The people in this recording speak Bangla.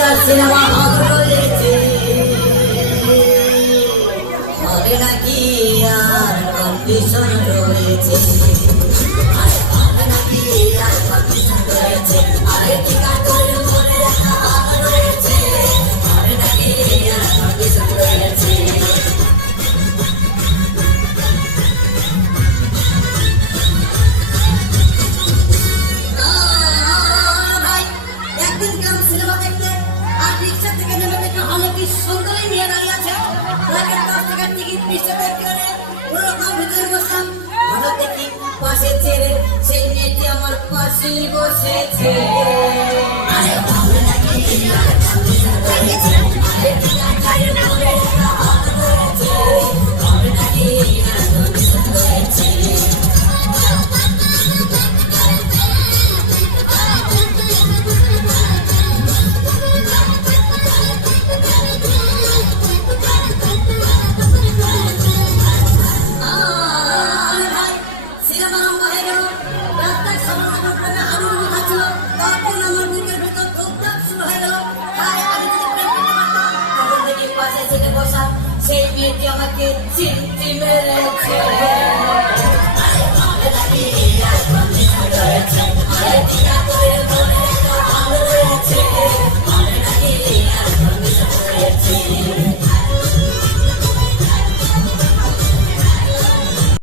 একটা সিনেমা হল রয়েছে। হলে নাকি আর রয়েছে? পাশে সেই মেয়েটি আমার পাশেই বসেছে আরে ভালো লাগে gittim dimete